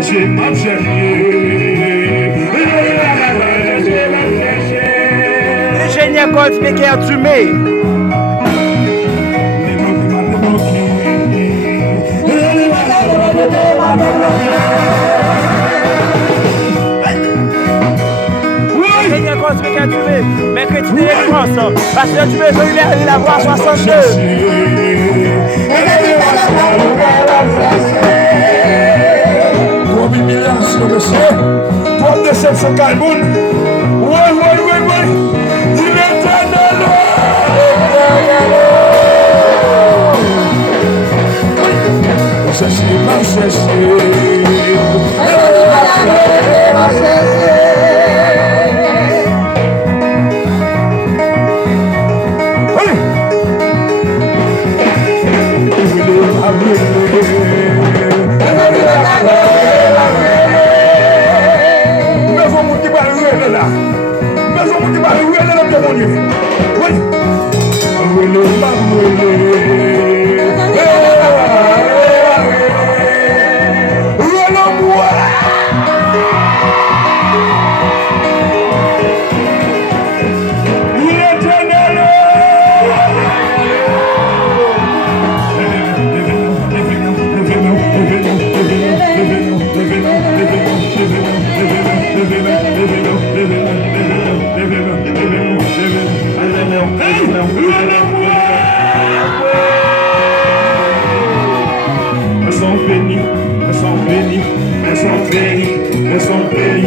chercher, m'a chercher. Ingénieur Goldmaker Dumé. Ingénieur Goldmaker Dumé. Mercredi de France. Parce que Dumé veut il a voix 62. 3 000 milliards sur le ciel. 3 déceptions Calmoun. Ouais. Il est éternel. Chercher, m'a chercher. Elles sont bénies, elles sont bénies, elles sont bénies, elles sont bénies.